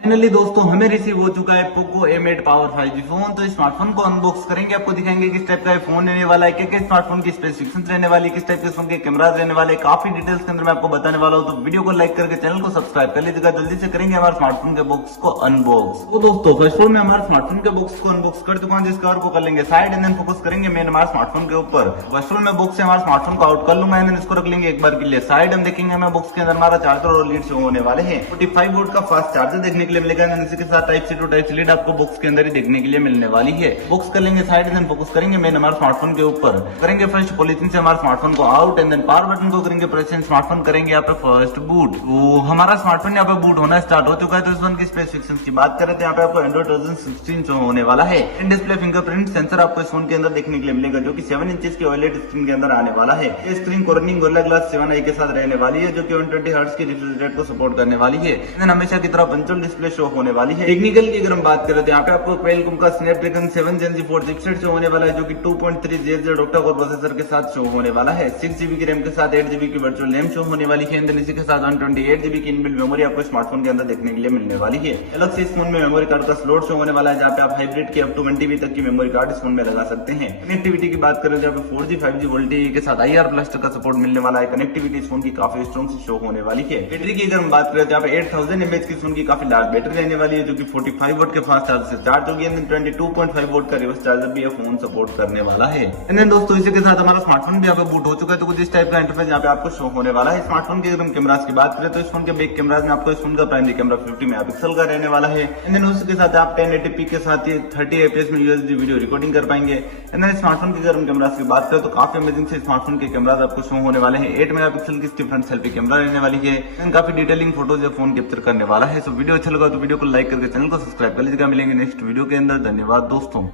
Finally दोस्तों हमें receive हो चुका है Poco M8 power 5G phone. तो इस स्मार्टफोन को अनबॉक्स करेंगे, आपको दिखाएंगे किस टाइप का फोन रहने वाला है, क्या क्या स्मार्टफोन की स्पेसिफिकेशंस रहने वाली है, किस टाइप के फोन के कैमराज रहने वाले, काफी डिटेल्स के अंदर मैं आपको बताने वाला हूं। तो वीडियो को लाइक करके चैनल को सब्सक्राइब कर लीजिएगा। जल्दी से करेंगे हमारे स्मार्टफोन के बॉक्स को अनबॉक्स। तो दोस्तों फर्स्ट ऑफ ऑल मैं हमारे स्मार्टफोन के बॉक्स को अनबॉक्स कर चुका हूँ, जिस कवर को कर लेंगे साइड एंड देन फोकस करेंगे मेन हमारे स्मार्टफोन के ऊपर। फर्स्ट ऑफ ऑल मैं बॉक्स से हमारे स्मार्टफोन को आउट कर लूंगा एंड इसको रख लेंगे एक बार के लिए साइड। हम देखेंगे हमें बॉक्स के अंदर हमारा चार्जर और लीड शो होने वाले हैं। 45 वोल्ट का फास्ट चार्जर देखने के लिए मिलेगा, इसी के साथ type C to type lead आपको बॉक्स के अंदर ही देखने के लिए मिलने वाली है। बॉक्स कर लेंगे साइड एंड फोकस करेंगे मेन हमारे स्मार्टफोन के ऊपर। करेंगे फर्स्ट पॉलिथीन से हमारे स्मार्टफोन को out and then power button को करेंगे प्रेस एंड स्मार्टफोन करेंगे यहाँ पे फर्स्ट बूट। तो हमारा स्मार्टफोन यहाँ पे बूट होना स्टार्ट हो चुका है। तो इस फोन की स्पेसिफिकेशंस की बात करें तो यहाँ पे आपको एंड्रॉइड वर्जन 16 जो होने वाला है। इन डिस्प्ले फिंगरप्रिंट सेंसर आपको इस फोन के अंदर देखने के लिए मिलेगा, जो कि 7 इंच की OLED स्क्रीन के अंदर आने वाला है। ये screen cornering gorilla glass 7i के साथ रहने वाली है, जो कि 120 हर्ट्ज की रिफ्रेश रेट को सपोर्ट करने वाली है। हमेशा की तरह पंचुअल डिस्प्ले शो होने वाली है। टेक्निकल की अगर हम बात करें तो यहाँ पे आपको क्वालकॉम का Snapdragon 7 Gen Z 4 chipset show होने वाला है, जो कि 2.3 GHz ऑक्टा कोर प्रोसेसर के साथ शो होने वाला है। 6GB की रैम के साथ 8GB की वर्चुअल रैम शो होने वाली है। इसी के साथ 128GB की इनबिल्ट मेमोरी आपको स्मार्टफोन के अंदर देखने के लिए मिलने वाली है। अलग से इस फोन में मेमोरी कार्ड का स्लॉट शो होने वाला है, जहाँ पे आप हाइब्रिड की अप टू 1TB तक की मेमोरी कार्ड इस फोन में लगा सकते हैं। कनेक्टिविटी की बात करें तो यहाँ पे 4G 5G वोल्टी के साथ IR ब्लास्टर का सपोर्ट मिलने वाला है। कनेक्टिविटी इस फोन की काफी स्ट्रॉन्ग से शो होने वाली है। बैटरी की अगर हम बात करें तो यहाँ पे 8000 mAh की फोन की काफी लार्ज बैटरी रहने वाली है, जो कि 45 वोल्ट के फास्ट चार्ज से चार्ज होगी। 22.5 वोल्ट का रिवर्स चार्जर भी यह फोन सपोर्ट करने वाला है। दोस्तों इसी के साथ हमारा स्मार्टफोन भी यहाँ पे बूट हो चुका है। तो कुछ इस टाइप का इंटरफेस यहाँ पे आपको शो होने वाला है। स्मार्टफोन के अगर हम कैमरास की बात करें तो इस फोन के बैक कैमरास में आपको इस फोन का प्राइमरी कैमरा 50 मेगापिक्सल का रहने वाला है। उसके साथ आप 1080p के साथ ही 30 fps में UHD वीडियो रिकॉर्डिंग कर पाएंगे। स्मार्टफोन की अगर हम कैमरास की बात करें तो काफी अमेजिंग से स्मार्टफोन के कैमरास आपको शो होने वाले हैं। 8 मेगापिक्सल की फ्रंट सेल्फी कैमरा रहने वाली है। काफी डिटेलिंग फोटोज फोन कैप्चर करने वाला है। सो वीडियो अच्छा लगा तो वीडियो को लाइक करके चैनल को सब्सक्राइब कर लीजिएगा। मिलेंगे नेक्स्ट वीडियो के अंदर। धन्यवाद दोस्तों।